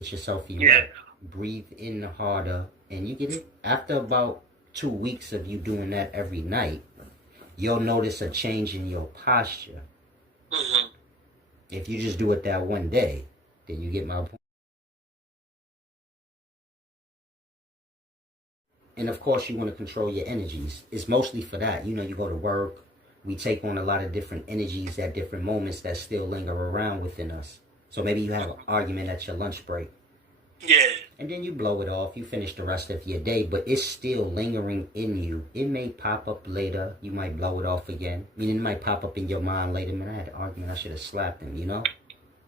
Get yourself Yeah. erect. Breathe in harder, and you get it. After about 2 weeks of you doing that every night, you'll notice a change in your posture. Hmm. If you just do it that one day, then you get my point. And of course, you want to control your energies. It's mostly for that. You know, you go to work, we take on a lot of different energies at different moments that still linger around within us. So maybe you have an argument at your lunch break, Yeah. and then you blow it off. You finish the rest of your day, but it's still lingering in you. It may pop up later. You might blow it off again. Meaning it might pop up in your mind later. Man, I had an argument. I should have slapped him, you know?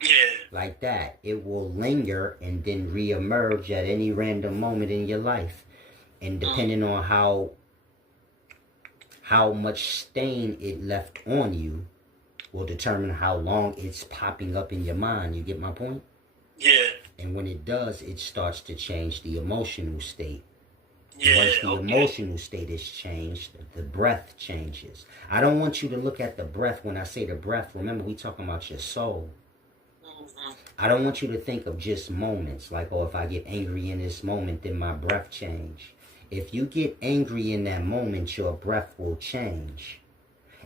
Yeah. Like that. It will linger and then reemerge at any random moment in your life. And depending on how much stain it left on you will determine how long it's popping up in your mind. You get my point? Yeah. And when it does, it starts to change the emotional state. Yeah. Once the Okay. emotional state is changed, the breath changes. I don't want you to look at the breath. When I say the breath, remember we talking about your soul. Hmm. I don't want you to think of just moments like, oh, if I get angry in this moment, then my breath change. If you get angry in that moment, your breath will change.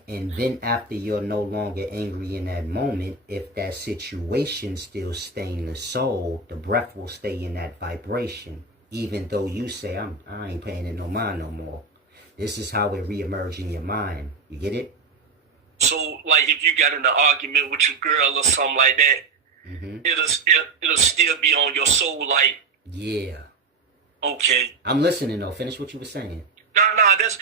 And then after you're no longer angry in that moment, if that situation still stain the soul, the breath will stay in that vibration. Even though you say, I ain't paying it no mind no more. This is how it reemerge in your mind. You get it? So, like, if you got in an argument with your girl or something like that, Mm-hmm. it'll still be on your soul. Like, Yeah. okay. I'm listening though. Finish what you were saying. That's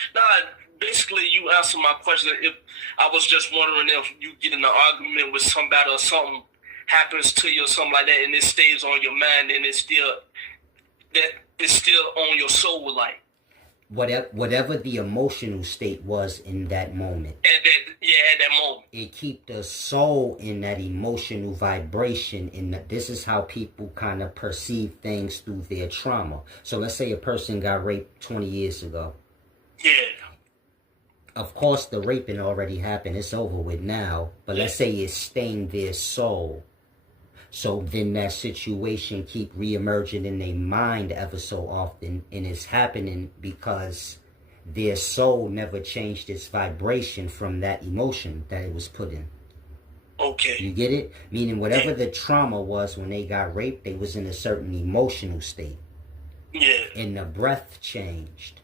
basically you answered my question. If I was just wondering if you get in an argument with somebody or something happens to you or something like that, and it stays on your mind, and it's still on your soul, like. Whatever the emotional state was in that moment, At that moment. it keep the soul in that emotional vibration. And this is how people kind of perceive things through their trauma. So let's say a person got raped 20 years ago. Yeah. Of course, the raping already happened. It's over with now. But let's say it stained their soul. So then that situation keep reemerging in their mind ever so often. And it's happening because their soul never changed its vibration from that emotion that it was put in. Okay. You get it? Meaning whatever the trauma was when they got raped, they was in a certain emotional state. Yeah. And the breath changed.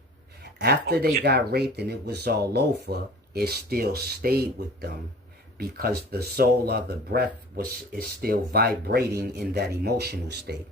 After they got raped and it was all over, it still stayed with them because the soul of the breath is still vibrating in that emotional state.